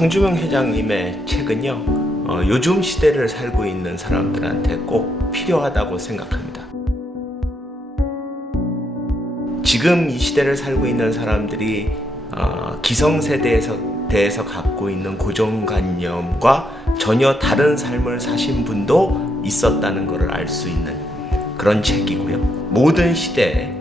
황주명 회장님의 책은요, 요즘 시대를 살고 있는 사람들한테 꼭 필요하다고 생각합니다. 지금 이 시대를 살고 있는 사람들이 기성세대에서 대해서 갖고 있는 고정관념과 전혀 다른 삶을 사신 분도 있었다는 것을 알 수 있는 그런 책이고요. 모든 시대에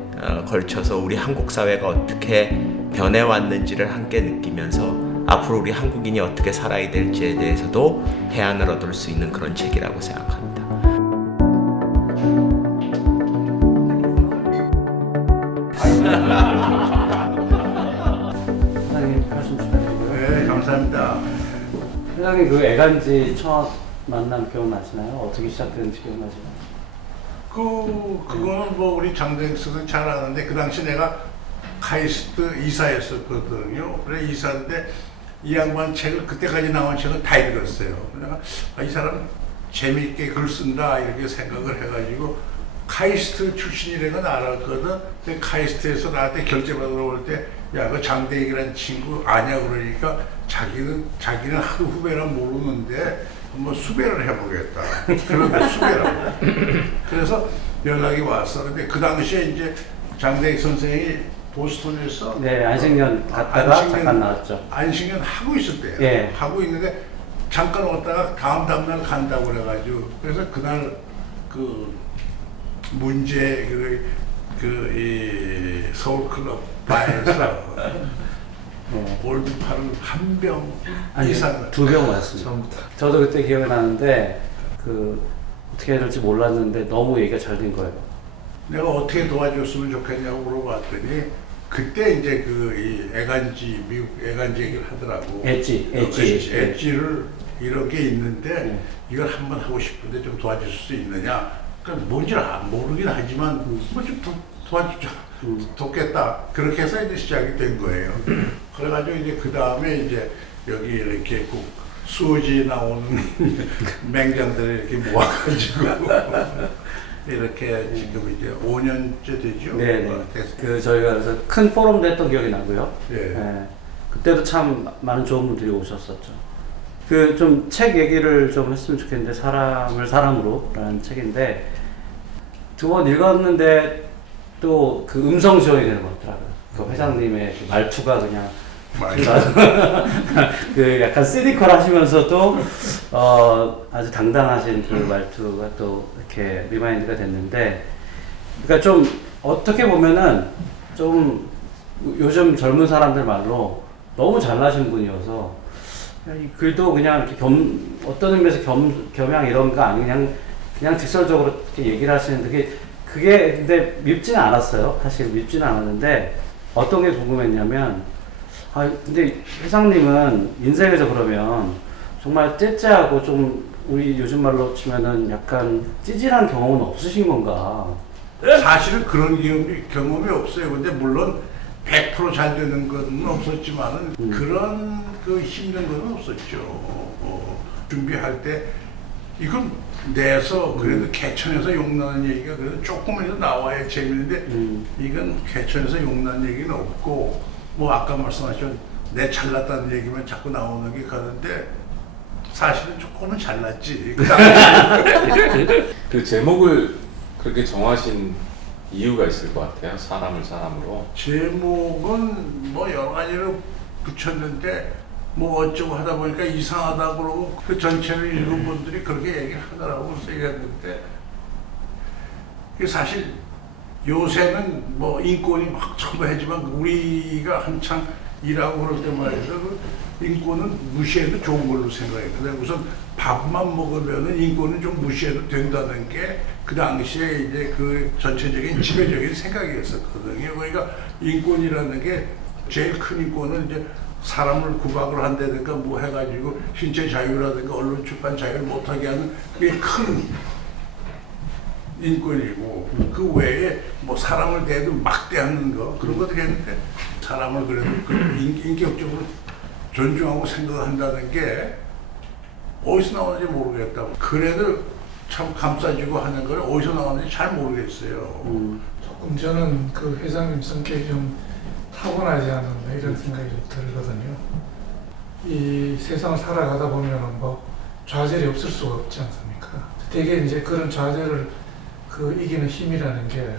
걸쳐서 우리 한국 사회가 어떻게 변해왔는지를 함께 느끼면서 앞으로 우리 한국인이 어떻게 살아야 될지에 대해서도 해안을 얻을 수 있는 그런 책이라고 생각합니다. 회장님 말씀 축하드리고요. 네, 감사합니다. 회장님 그 애간지 첫 만남 기억나시나요? 어떻게 시작됐는지 기억나시나요? 그거는 뭐 우리 장대익 선생 잘 아는데 그 당시 내가 카이스트 이사였었거든요. 그래 이사인데 이 양반 책을 그때까지 나온 책을 다 읽었어요. 내가 이 사람 재미있게 글 쓴다 이렇게 생각을 해가지고 카이스트 출신이라는 건 알았거든. 근데 카이스트에서 나한테 결제 받으러 올 때 야, 그 장대익이라는 친구 아냐 그러니까 자기는 하루 후배라 모르는데 뭐 수배를 해보겠다. 그런데 수배라고. 그래서 연락이 왔어. 근데 그 당시에 이제 장대익 선생이 보스턴에서 네, 안식년 갔다가 잠깐 나왔죠. 안식년 하고 있었대요. 예. 하고 있는데 잠깐 왔다가 다음날 간다고 그래가지고 그래서 그날 그 문제 이 서울클럽 바에서 네. 올드파를 한 병 아니, 이상 2병 왔습니다. 저도 그때 기억이 나는데 그 어떻게 해야 될지 몰랐는데 너무 얘기가 잘 된 거예요. 내가 어떻게 도와줬으면 좋겠냐고 물어봤더니 그때 이제 이 애간지 미국 애간지 얘기를 하더라고. 엣지를 이렇게 있는데 이걸 한번 하고 싶은데 좀 도와줄 수 있느냐? 그러니까 뭔지를 모르긴 하지만 뭐 좀 도와주자. 돕겠다. 그렇게 해서 이제 시작이 된 거예요. 그래가지고 이제 그 다음에 이제 여기 이렇게 꼭 수오지에 나오는 맹장들을 이렇게 모아가지고 이렇게 지금 이제 5년째 되죠. 네. 그 저희가 그래서 큰 포럼도 했던 기억이 나고요. 예. 네. 그때도 참 많은 좋은 분들이 오셨었죠. 그 좀 책 얘기를 좀 했으면 좋겠는데 사람을 사람으로라는 책인데 2번 읽었는데 또 그 음성 지원이 되는 것 같더라고요. 그 회장님의 그 말투가 그냥 그 약간 시니컬 하시면서도 아주 당당하신 그 말투가 또 이렇게 리마인드가 됐는데, 그러니까 좀 어떻게 보면은 좀 요즘 젊은 사람들 말로 너무 잘나신 분이어서 이 글도 그냥 이렇게 어떤 의미에서 겸양 이런 거 아니고 그냥 직설적으로 이렇게 얘기를 하시는데 그게 근데 밉지는 않았어요. 사실 밉지는 않았는데 어떤 게 궁금했냐면 근데 회장님은 인생에서 그러면 정말 째째하고 좀 우리 요즘 말로 치면은 약간 찌질한 경험은 없으신 건가? 사실은 그런 경험이 없어요. 근데 물론 100% 잘 되는 건 없었지만은 그런 그 힘든 건 없었죠. 준비할 때 이건 내서 그래도 개천에서 욕나는 얘기가 그래도 조금이라도 나와야 재밌는데 이건 개천에서 욕나는 얘기는 없고 뭐 아까 말씀하신 내 잘났다는 얘기만 자꾸 나오는 게 가는데 사실은 조금은 잘났지. 그 제목을 그렇게 정하신 이유가 있을 것 같아요. 사람을 사람으로. 제목은 뭐 여러 가지로 붙였는데 뭐 어쩌고 하다 보니까 이상하다 그러고 그 전체를 읽은 분들이 그렇게 얘기를 하더라고. 그래서 얘기했는데 사실 요새는 뭐 인권이 막 첨예하지만 우리가 한창 일하고 그럴 때 말이죠. 그 인권은 무시해도 좋은 걸로 생각해요. 근데 우선 밥만 먹으면은 인권은 좀 무시해도 된다는 게 그 당시에 이제 그 전체적인 지배적인 생각이었었거든요. 그러니까 인권이라는 게 제일 큰 인권은 이제 사람을 구박을 한다든가 뭐 해가지고 신체 자유라든가 언론 출판 자유를 못하게 하는 그게 큰 인권이고 그 외에 뭐 사람을 대도 막대하는 거 그런 것도 했는데 사람을 그래도 인격적으로 존중하고 생각한다는 게 어디서 나오는지 모르겠다. 그래도 참 감싸지고 하는 걸 어디서 나오는지 잘 모르겠어요. 조금 저는 그 회장님 성격이 좀 타고나지 않았나 이런 생각이 좀 들거든요. 이 세상을 살아가다 보면은 뭐 좌절이 없을 수가 없지 않습니까? 되게 이제 그런 좌절을 그 이기는 힘이라는 게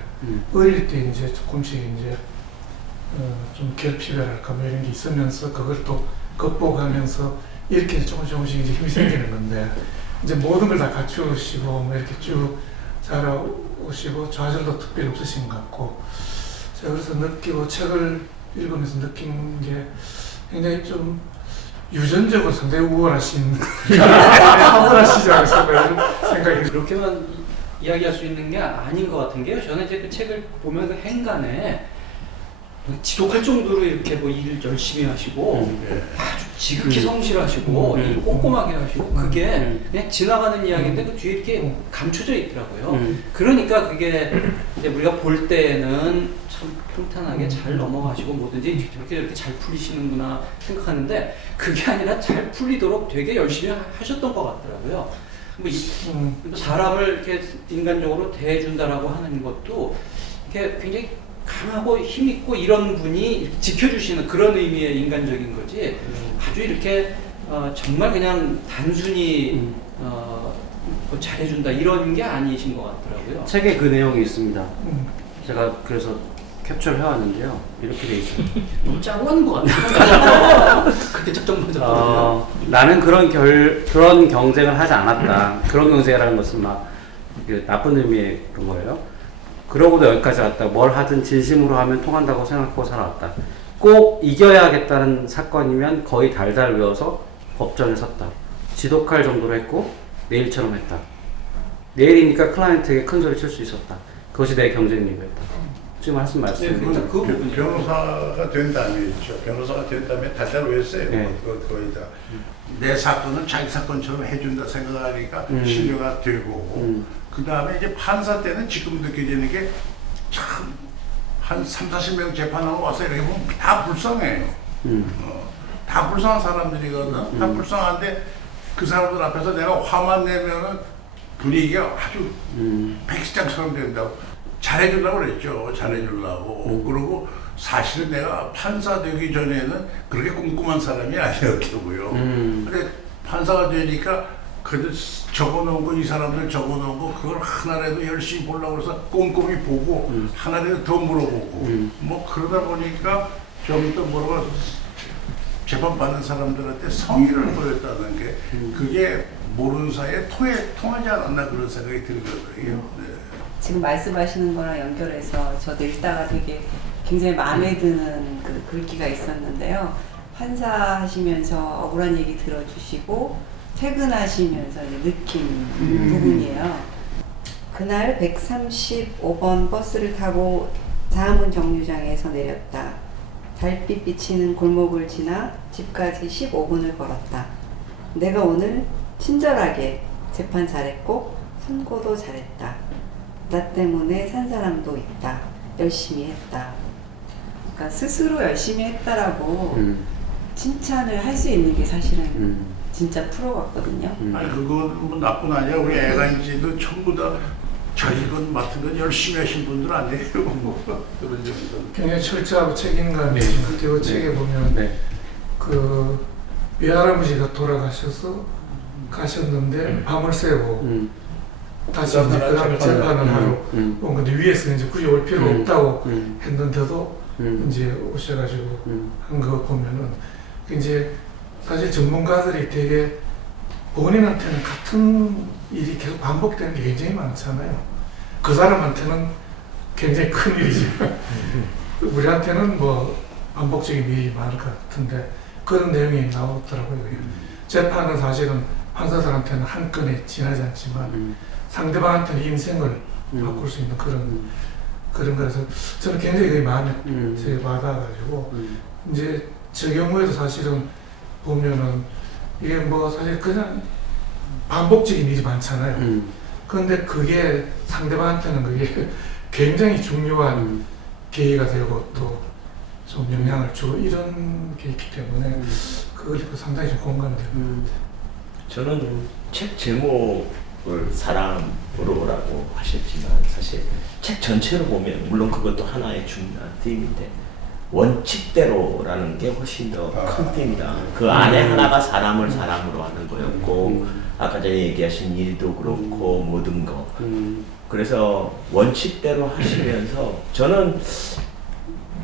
어릴 때 이제 조금씩 이제 좀 결핍이랄까 뭐 이런 게 있으면서 그걸 또 극복하면서 이렇게 조금씩 이제 힘이 생기는 건데 이제 모든 걸 다 갖추시고 뭐 이렇게 쭉 자라오시고 좌절도 특별히 없으신 것 같고 제가 그래서 느끼고 책을 읽으면서 느낀 게 굉장히 좀 유전적으로 상당히 우월하신 타고나시지 않으실까 이런 생각이 들어요. 그렇게만 이야기할 수 있는 게 아닌 것 같은 게요. 저는 이제 그 책을 보면 그 행간에 지독할 정도로 이렇게 뭐 일을 열심히 하시고 아주 지극히 성실하시고 일 꼼꼼하게 하시고 그게 그냥 지나가는 이야기인데 그 뒤에 이렇게 감춰져 있더라고요. 그러니까 그게 이제 우리가 볼 때는 참 평탄하게 잘 넘어가시고 뭐든지 저렇게 잘 풀리시는구나 생각하는데 그게 아니라 잘 풀리도록 되게 열심히 하셨던 것 같더라고요. 뭐 사람을 이렇게 인간적으로 대해준다라고 하는 것도 이렇게 굉장히 강하고 힘있고 이런 분이 지켜주시는 그런 의미의 인간적인 거지 아주 이렇게 정말 그냥 단순히 뭐 잘해준다 이런 게 아니신 것 같더라고요. 책에 그 내용이 있습니다. 제가 그래서 캡처를 해왔는데요. 이렇게 돼 있어요. 너무 짜고 하는 것 같아요. 그렇게 쩍쩍 나는 그런 경쟁을 하지 않았다. 그런 경쟁이라는 것은 막 나쁜 의미의 그런 거예요. 그러고도 여기까지 왔다. 뭘 하든 진심으로 하면 통한다고 생각하고 살아왔다. 꼭 이겨야겠다는 사건이면 거의 달달 외워서 법정에 섰다. 지독할 정도로 했고 내일처럼 했다. 내일이니까 클라이언트에게 큰 소리 칠 수 있었다. 그것이 내 경쟁력이었다. 지금 하신 말씀입니다. 변호사가 된 다음에 있죠. 변호사가 된 다음에 달달 외웠어요. 네. 거의 다. 내 사건은 자기 사건처럼 해준다 생각하니까 신뢰가 되고 그 다음에 이제 판사 때는 지금 느껴지는 게 참 한 30-40명 재판하고 와서 이렇게 보면 다 불쌍해요. 다 불쌍한 사람들이거든. 다 불쌍한데 그 사람들 앞에서 내가 화만 내면은 분위기가 아주 백시장처럼 된다고. 잘해주려고 그랬죠. 잘해주려고. 그리고 사실은 내가 판사 되기 전에는 그렇게 꼼꼼한 사람이 아니었더라고요. 근데 판사가 되니까 그들 적어놓은 거, 이 사람들 적어놓은 거, 그걸 하나라도 열심히 보려고 해서 꼼꼼히 보고, 하나라도 더 물어보고, 뭐 그러다 보니까 좀 더 뭐라고 재판받는 사람들한테 성의를 보였다는 게, 그게 모르는 사이에 통하지 않았나 그런 생각이 들거든요. 네. 지금 말씀하시는 거랑 연결해서 저도 읽다가 되게 굉장히 마음에 드는 그 글귀가 있었는데요. 판사 하시면서 억울한 얘기 들어주시고 퇴근하시면서 이제 느낀 부분이에요. 그날 135번 버스를 타고 사하문 정류장에서 내렸다. 달빛 비치는 골목을 지나 집까지 15분을 걸었다. 내가 오늘 친절하게 재판 잘했고 선고도 잘했다. 나 때문에 산 사람도 있다. 열심히 했다. 그러니까 스스로 열심히 했다라고 칭찬을 할 수 있는 게 사실은 진짜 프로 같거든요. 아니 그건 뭐 나뿐 아니야. 우리 애간지도 전부 다 자기 것 맡은 건 열심히 하신 분들 아니에요. 그런 점에서 굉장히 철저하고 책임감이 있는 것 같아요. 책에 보면 그 외할아버지가 돌아가셔서 가셨는데 밤을 새고 다시 이제 그 다음에 재판을 하러 온 건데 위에서 이제 굳이 올 필요 없다고 했는데도 이제 오셔가지고 한 거 보면은 이제 사실 전문가들이 되게 본인한테는 같은 일이 계속 반복되는 게 굉장히 많잖아요. 그 사람한테는 굉장히 큰 일이지만 우리한테는 뭐 반복적인 일이 많을 것 같은데 그런 내용이 나오더라고요. 재판은 사실은 판사들한테는 한 건에 지나지 않지만 상대방한테는 인생을 바꿀 수 있는 그런 거라서 저는 굉장히 그게 마음에 되게 와닿아가지고 이제 저 경우에도 사실은 보면은 이게 뭐 사실 그냥 반복적인 일이 많잖아요. 그런데 그게 상대방한테는 그게 굉장히 중요한 계기가 되고 또 좀 영향을 주고 이런 게 있기 때문에 그걸 상당히 좀 공감이 됩니다. 저는 책 제목을 사람으로라고 하셨지만 사실 책 전체로 보면 물론 그것도 하나의 중요한 팀인데 원칙대로라는 게 훨씬 더 큰 띠입니다. 그 음. 안에 하나가 사람을 사람으로 하는 거였고 아까 전에 얘기하신 일도 그렇고 모든 거. 그래서 원칙대로 하시면서 저는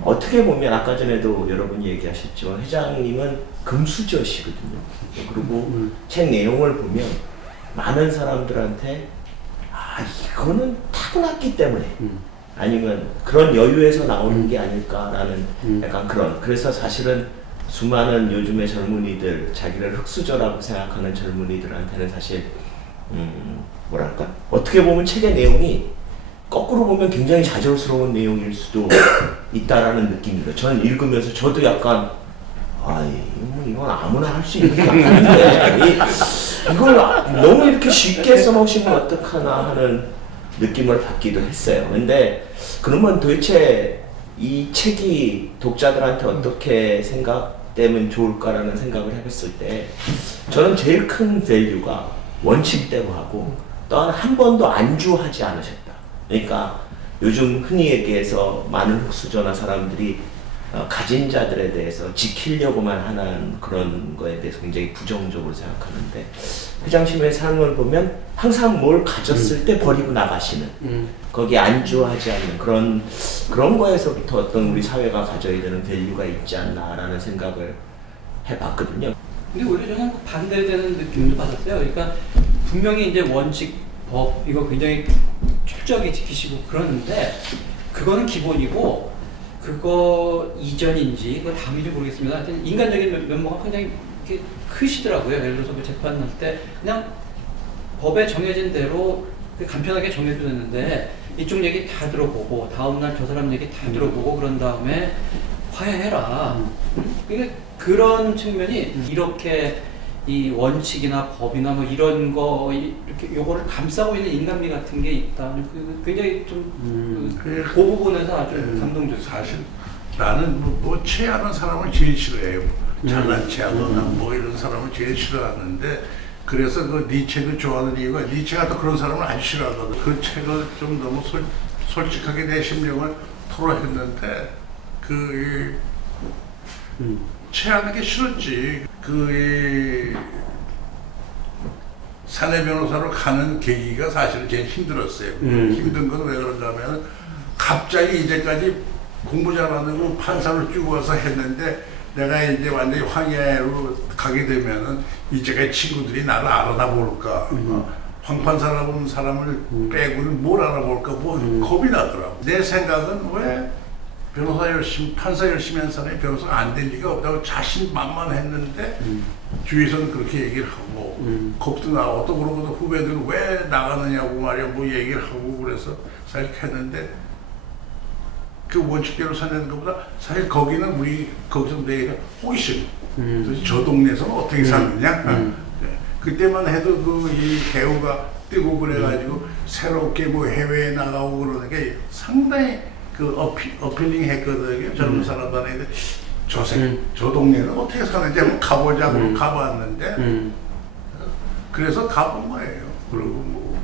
어떻게 보면 아까 전에도 여러분이 얘기하셨지만 회장님은 금수저시거든요. 그리고 책 내용을 보면 많은 사람들한테 이거는 타고났기 때문에 아니면 그런 여유에서 나오는 게 아닐까라는 약간 그런. 그래서 사실은 수많은 요즘의 젊은이들, 자기를 흙수저라고 생각하는 젊은이들한테는 사실 뭐랄까, 어떻게 보면 책의 내용이 거꾸로 보면 굉장히 자절스러운 내용일 수도 있다라는 느낌입니다. 저는 읽으면서 저도 약간 이건 아무나 할 수 있는 게 아닌데 이걸 너무 이렇게 쉽게 써놓으시면 어떡하나 하는 느낌을 받기도 했어요. 근데 그러면 도대체 이 책이 독자들한테 어떻게 생각되면 좋을까라는 생각을 해봤을 때 저는 제일 큰 밸류가 원칙대로 하고 또한 한 번도 안주하지 않으셨다. 그러니까 요즘 흔히 얘기해서 많은 흙수저나 사람들이 가진 자들에 대해서 지키려고만 하는 그런 거에 대해서 굉장히 부정적으로 생각하는데 회장님의 삶을 보면 항상 뭘 가졌을 때 버리고 나가시는 거기에 안주하지 않는 그런 거에서부터 어떤 우리 사회가 가져야 되는 밸류가 있지 않나라는 생각을 해봤거든요. 근데 오히려 저는 그 반대되는 느낌도 받았어요. 그러니까 분명히 이제 원칙, 법 이거 굉장히 철저하게 지키시고 그러는데 그거는 기본이고 그거 이전인지 그거 다음인지 모르겠습니다. 하여튼 인간적인 면모가 굉장히 이렇게 크시더라고요. 예를 들어서 그 재판 날 때 그냥 법에 정해진 대로 간편하게 정해주는데 이쪽 얘기 다 들어보고 다음날 저 사람 얘기 다 들어보고 그런 다음에 화해해라. 그러니까 그런 측면이 이렇게 이 원칙이나 법이나 뭐 이런 거 이렇게 요거를 감싸고 있는 인간미 같은 게 있다. 굉장히 좀 그 부분에서 아주 감동적이에요. 사실 나는 뭐 체하는 사람을 제일 싫어해요. 잘난 체하거나 뭐 이런 사람을 제일 싫어하는데 그래서 그 니체도 좋아하는 이유가 니체가 또 그런 사람을 안 싫어하거든. 그 책을 좀 너무 솔직하게 내 심령을 토로했는데 체하는 게 싫었지. 사내 변호사로 가는 계기가 사실은 제일 힘들었어요. 힘든 건 왜 그런가 하면 갑자기 이제까지 공부 잘하는 판사로 쭉 와서 했는데 내가 이제 완전히 황야로 가게 되면은 이제까지 친구들이 나를 알아나 볼까. 황 판사라는 사람을 빼고는 뭘 알아볼까 뭐 겁이 나더라고. 내 생각은 왜 판사 열심히 한 사람이 변호사가 안 될 리가 없다고 자신만만했는데 주위에서는 그렇게 얘기를 하고 겁도 나고 또 그러고도 후배들은 왜 나가느냐고 말이야 뭐 얘기를 하고 그래서 사실 했는데 그 원칙대로 사는 것보다 사실 거기는 우리 거기서 내가 호기심 도대체 저 동네에서는 어떻게 사느냐 그때만 해도 이 대우가 뜨고 그래가지고 새롭게 뭐 해외에 나가고 그러는 게 상당히 어필링 했거든요. 젊은 사람들한테 저 동네는 어떻게 사는지 한번 가보자고 가봤는데 그래서 가본 거예요. 그리고 뭐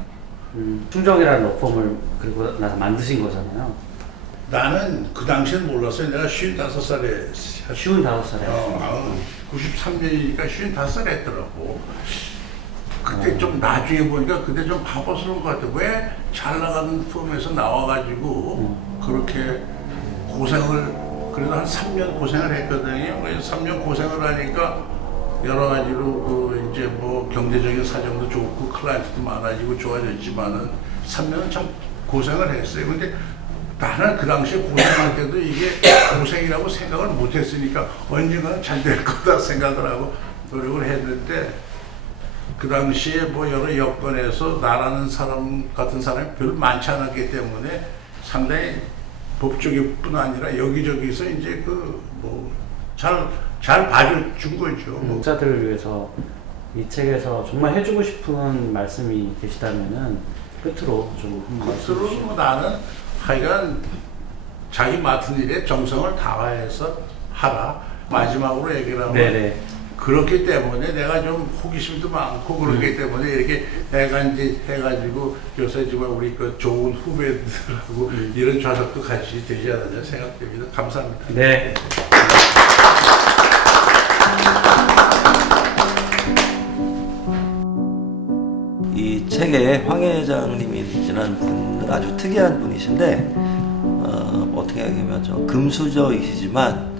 충정이라는 로펌을 그리고 나서 만드신 거잖아요. 나는 그 당시엔 몰랐어요. 내가 55살에 55살에 93년이니까 55살 했더라고. 그때 좀 나중에 보니까 그때 좀 바보스러운 것 같아. 왜 잘 나가는 펌에서 나와가지고 그렇게 고생을 그래도 한 3년 고생을 했거든요. 그래서 3년 고생을 하니까 여러 가지로 이제 뭐 경제적인 사정도 좋고 클라이언트도 많아지고 좋아졌지만은 3년은 참 고생을 했어요. 근데 나는 그 당시에 고생할 때도 이게 고생이라고 생각을 못 했으니까 언젠가는 잘 될 거다 생각을 하고 노력을 했는데 그 당시에 뭐 여러 여건에서 나라는 사람 같은 사람이 별로 많지 않았기 때문에 상당히 법조계뿐 아니라 여기저기서 이제 잘 봐준 거죠. 독자들을 위해서 이 책에서 정말 해주고 싶은 말씀이 계시다면은 끝으로 좀 끝으로 뭐 나는 하여간 자기 맡은 일에 정성을 다해서 하라. 마지막으로 얘기를 하면 네네. 그렇기 때문에 내가 좀 호기심도 많고 그렇기 때문에 이렇게 내가 이제 해가지고 요새 지금 우리 그 좋은 후배들하고 이런 좌석도 같이 되지 않았냐 생각됩니다. 감사합니다. 네. 이 책에 황 회장님이 지난 분 아주 특이한 분이신데 어떻게 하면 좀 금수저이시지만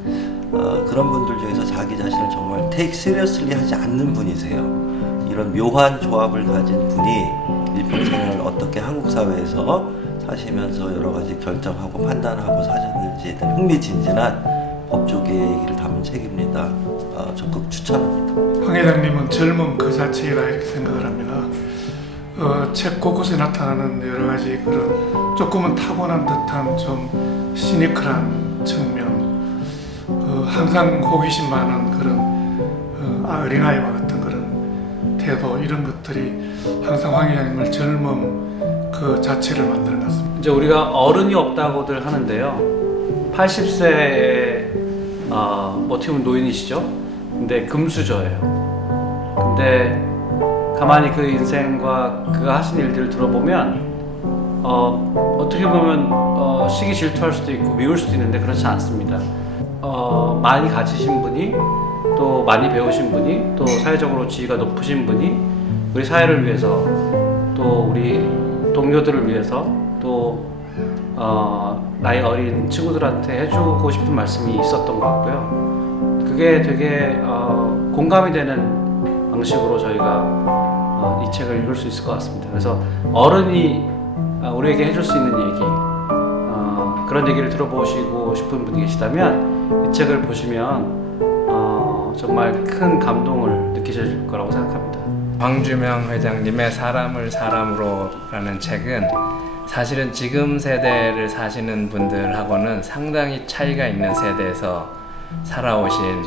그런 분들 중에서 자기 자신을 정말 take seriously 하지 않는 분이세요. 이런 묘한 조합을 가진 분이 일평생을 어떻게 한국 사회에서 사시면서 여러 가지 결정하고 판단하고 사셨는지에 대한 흥미진진한 법조계의 얘기를 담은 책입니다. 적극 추천합니다. 황 회장님은 젊음 그 자체이다 이렇게 생각을 합니다. 책 곳곳에 나타나는 여러 가지 그런 조금은 타고난 듯한 좀 시니컬한 측면, 항상 호기심 많은 그런 어린아이와 같은 그런 태도 이런 것들이 항상 황 회장님을 젊음 그 자체를 만드는 것 같습니다. 이제 우리가 어른이 없다고들 하는데요. 80세에 어떻게 보면 노인이시죠. 근데 금수저예요. 근데 가만히 그 인생과 그가 하신 일들을 들어보면 어떻게 보면 시기 질투할 수도 있고 미울 수도 있는데 그렇지 않습니다. 많이 가지신 분이 또 많이 배우신 분이 또 사회적으로 지위가 높으신 분이 우리 사회를 위해서 또 우리 동료들을 위해서 또 나이 어린 친구들한테 해주고 싶은 말씀이 있었던 것 같고요. 그게 되게 공감이 되는 방식으로 저희가 이 책을 읽을 수 있을 것 같습니다. 그래서 어른이 우리에게 해줄 수 있는 얘기, 그런 얘기를 들어보시고 싶은 분이 계시다면 이 책을 보시면 정말 큰 감동을 느끼실 거라고 생각합니다. 황주명 회장님의 사람을 사람으로라는 책은 사실은 지금 세대를 사시는 분들하고는 상당히 차이가 있는 세대에서 살아오신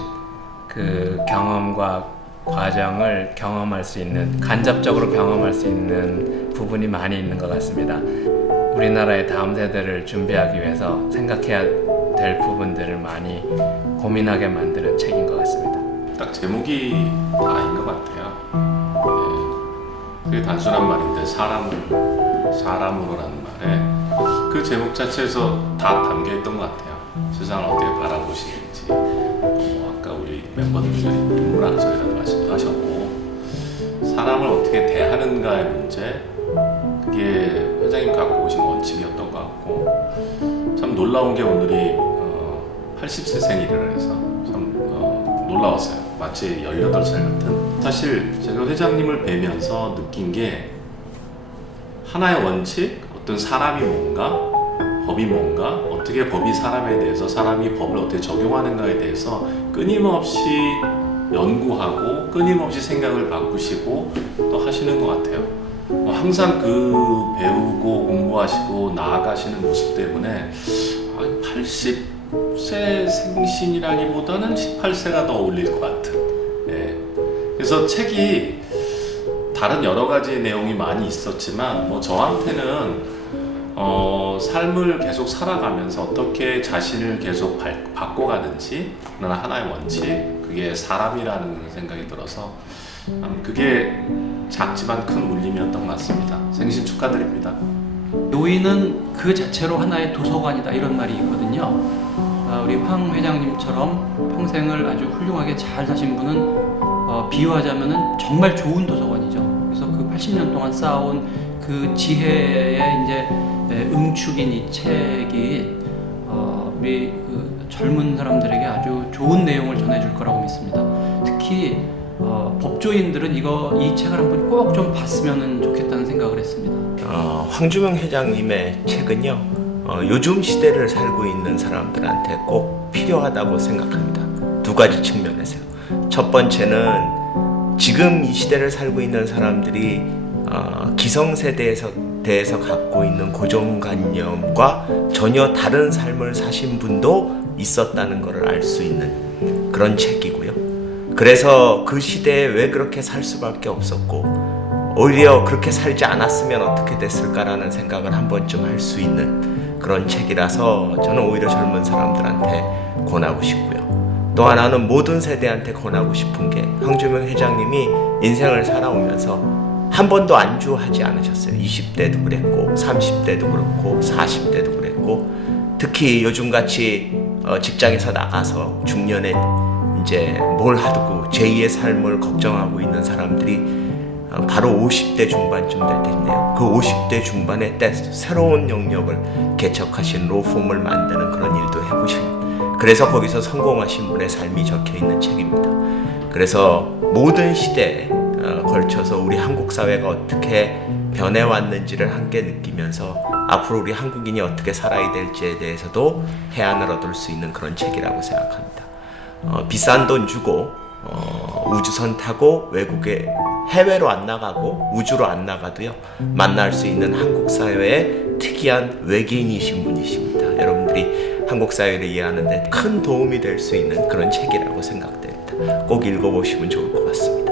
그 경험과 과정을 경험할 수 있는, 간접적으로 경험할 수 있는 부분이 많이 있는 것 같습니다. 우리나라의 다음 세대를 준비하기 위해서 생각해야 될 부분들을 많이 고민하게 만드는 책인 것 같습니다. 딱 제목이 다인 것 같아요. 그게 단순한 말인데 사람으로라는 말에 그 제목 자체에서 다 담겨있던 것 같아요. 세상을 어떻게 바라보시는지, 아까 우리 멤버들이 인문학적이라는 말씀도 하셨고, 사람을 어떻게 대하는가의 문제, 그게 회장님 갖고 오신 원칙이었던 것 같고, 참 놀라운 게 오늘이 80세 생일이라 해서 참 놀라웠어요. 마치 18살 같은. 사실 제가 회장님을 뵈면서 느낀 게 하나의 원칙, 어떤 사람이 뭔가, 법이 뭔가, 어떻게 법이 사람에 대해서, 사람이 법을 어떻게 적용하는가에 대해서 끊임없이 연구하고 끊임없이 생각을 바꾸시고 또 하시는 것 같아요. 항상 그 배우고 공부하시고 나아가시는 모습 때문에 80세 생신이라기보다는 18세가 더 어울릴 것 같은. 그래서 책이 다른 여러 가지 내용이 많이 있었지만 저한테는 삶을 계속 살아가면서 어떻게 자신을 계속 바꿔가는지 그런 하나의 원칙, 그게 사람이라는 생각이 들어서 그게 작지만 큰 울림이었던 것 같습니다. 생신 축하드립니다. 노인은 그 자체로 하나의 도서관이다 이런 말이 있거든요. 우리 황 회장님처럼 평생을 아주 훌륭하게 잘 사신 분은 비유하자면은 정말 좋은 도서관이죠. 그래서 그 80년 동안 쌓아온 그 지혜의 이제 응축인 이 책이 우리 그 젊은 사람들에게 아주 좋은 내용을 전해줄 거라고 믿습니다. 특히 법조인들은 이 책을 한번 꼭 좀 봤으면 좋겠다는 생각을 했습니다. 황주명 회장님의 책은요, 요즘 시대를 살고 있는 사람들한테 꼭 필요하다고 생각합니다. 두 가지 측면에서요. 첫 번째는 지금 이 시대를 살고 있는 사람들이 기성세대에서 대해서 갖고 있는 고정관념과 전혀 다른 삶을 사신 분도 있었다는 것을 알 수 있는 그런 책이고요. 그래서 그 시대에 왜 그렇게 살 수밖에 없었고 오히려 그렇게 살지 않았으면 어떻게 됐을까라는 생각을 한 번쯤 할 수 있는 그런 책이라서 저는 오히려 젊은 사람들한테 권하고 싶고요. 또 하나는 모든 세대한테 권하고 싶은 게 황주명 회장님이 인생을 살아오면서 한 번도 안주하지 않으셨어요. 20대도 그랬고 30대도 그렇고 40대도 그랬고 특히 요즘같이 직장에서 나가서 중년에 이제 뭘 하고 제2의 삶을 걱정하고 있는 사람들이 바로 50대 중반쯤 될 텐데요. 그 50대 중반에 새로운 영역을 개척하신 로펌을 만드는 그런 일도 해보신, 그래서 거기서 성공하신 분의 삶이 적혀있는 책입니다. 그래서 모든 시대에 걸쳐서 우리 한국 사회가 어떻게 변해왔는지를 함께 느끼면서 앞으로 우리 한국인이 어떻게 살아야 될지에 대해서도 해안을 얻을 수 있는 그런 책이라고 생각합니다. 비싼 돈 주고 우주선 타고 외국에 해외로 안 나가고 우주로 안 나가도요 만날 수 있는 한국 사회의 특이한 외계인이신 분이십니다. 여러분들이 한국 사회를 이해하는 데 큰 도움이 될 수 있는 그런 책이라고 생각됩니다. 꼭 읽어보시면 좋을 것 같습니다.